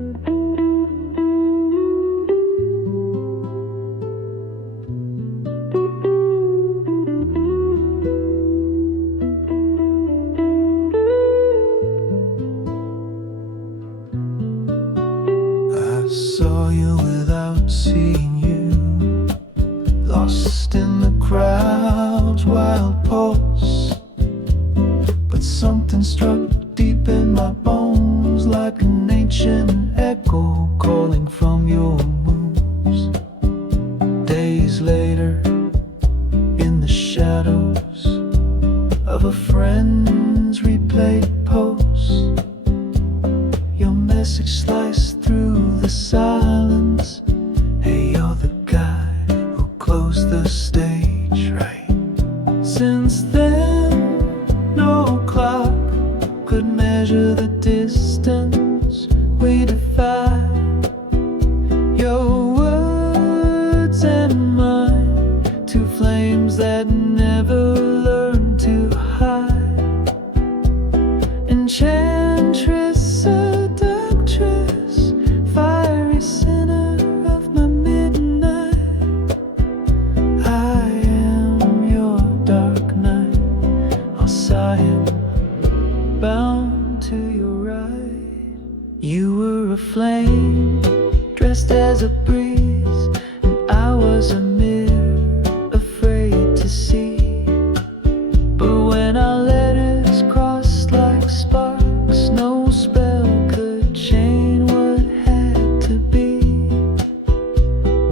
I saw you without seeing you, lost in the crowd's wild pulse. But something struck deep in my bones, like an ancient echo calling from your moves. Days later, in the shadows of a friend's replayed post, your message sliced through the silence. Hey, you're the guy who closed the stage, right? Since then, no clock could measure the distance we defied. Your words and mine, two flames that never learned to hide. Enchantress, seductress, fiery sinner of my midnight. I am your dark night, Al-Sah-Him, bound to your right. You were a flame, dressed as a breeze, and I was a mirror, afraid to see. But when our letters crossed like sparks, no spell could change what had to be.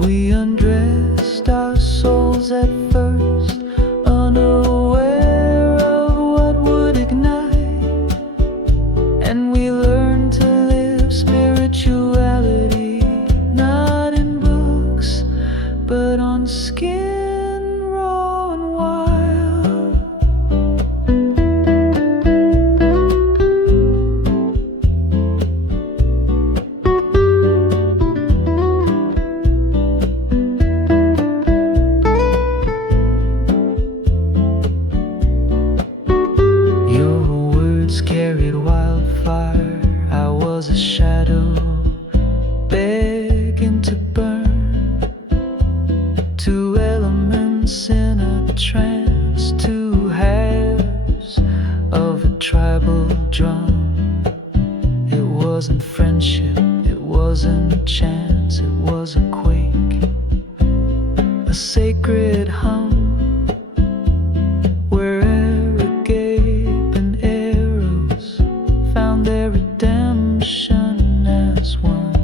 We undressed our souls at first, unaware of what would ignite. And we learned to live spirituality, not in books, but on skin, raw and wild. Your words carried wildfire. I was a shadow, begging to burn. Two elements in a trance, two halves of a tribal drum. It wasn't friendship, it wasn't chance, it was a quake, a sacred hum, where agape and eros found their redemption as one.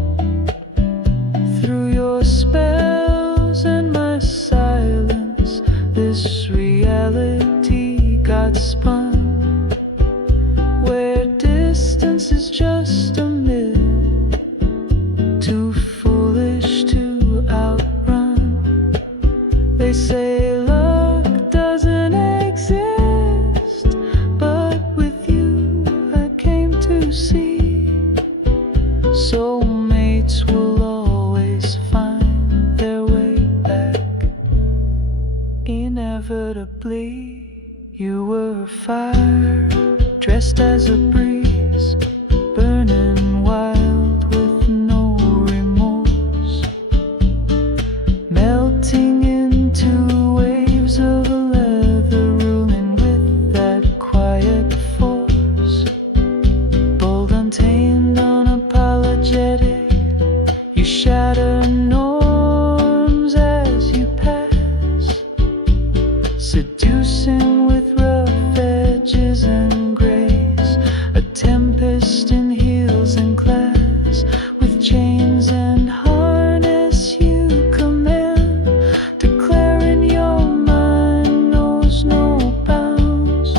Through your spells and my silence, this reality got spun, where distance is just a myth, too foolish to outrun. They say luck doesn't exist, but with you I came to see soulmates will always find their way back, inevitably. You were a fire, dressed as a breeze, burning wild with no remorse, melting into waves of leather, ruling with that quiet force. Bold, untamed, unapologetic, you shatter norms as you pass, seducing with rough edges and grace, a tempest in heels and class. With chains and harness you command, declaring your mind knows no bounds.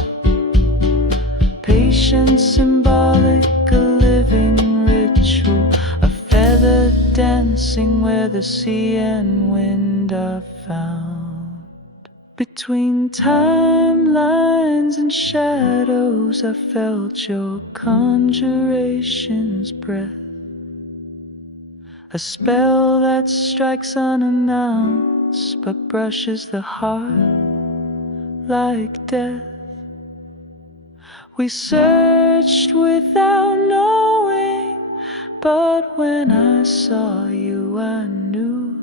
Patience symbolic, a living ritual, a feather dancing where the sea and wind are found. Between timelines and shadows, I felt your conjuration's breath, a spell that strikes unannounced but brushes the heart like death. We searched without knowing, but But when I saw you, I knew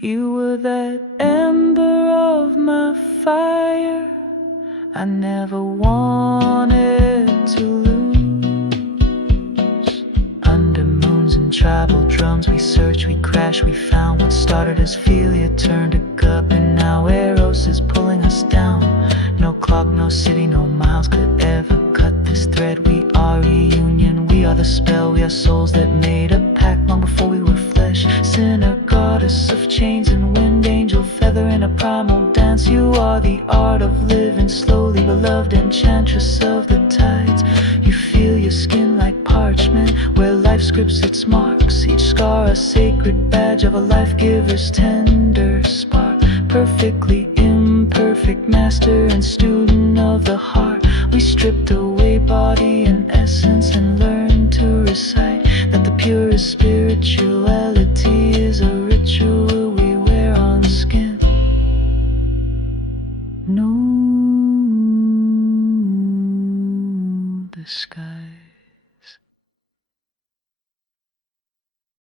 you were that ember of my fire I never wanted to lose. Under moons and tribal drums, we searched, we crashed, we found what started as failure turned to cup, and now Eros is pulling us down. No clock, no city, no miles could ever cut this thread. We are reunion, we are the spell, we are souls that made a pact long before we were flesh. Sinner, goddess of chains and wind, angel feather in a primal dance. You are the art of living slowly, beloved enchantress of the tides. You feel your skin like parchment, where life scripts its marks. Each scar a sacred badge of a life giver's tender spark. Perfectly imperfect, master and student of the heart. We stripped away body and essence and learned to recite that the purest spirituality is a ritual we wear on skin. No, the sky.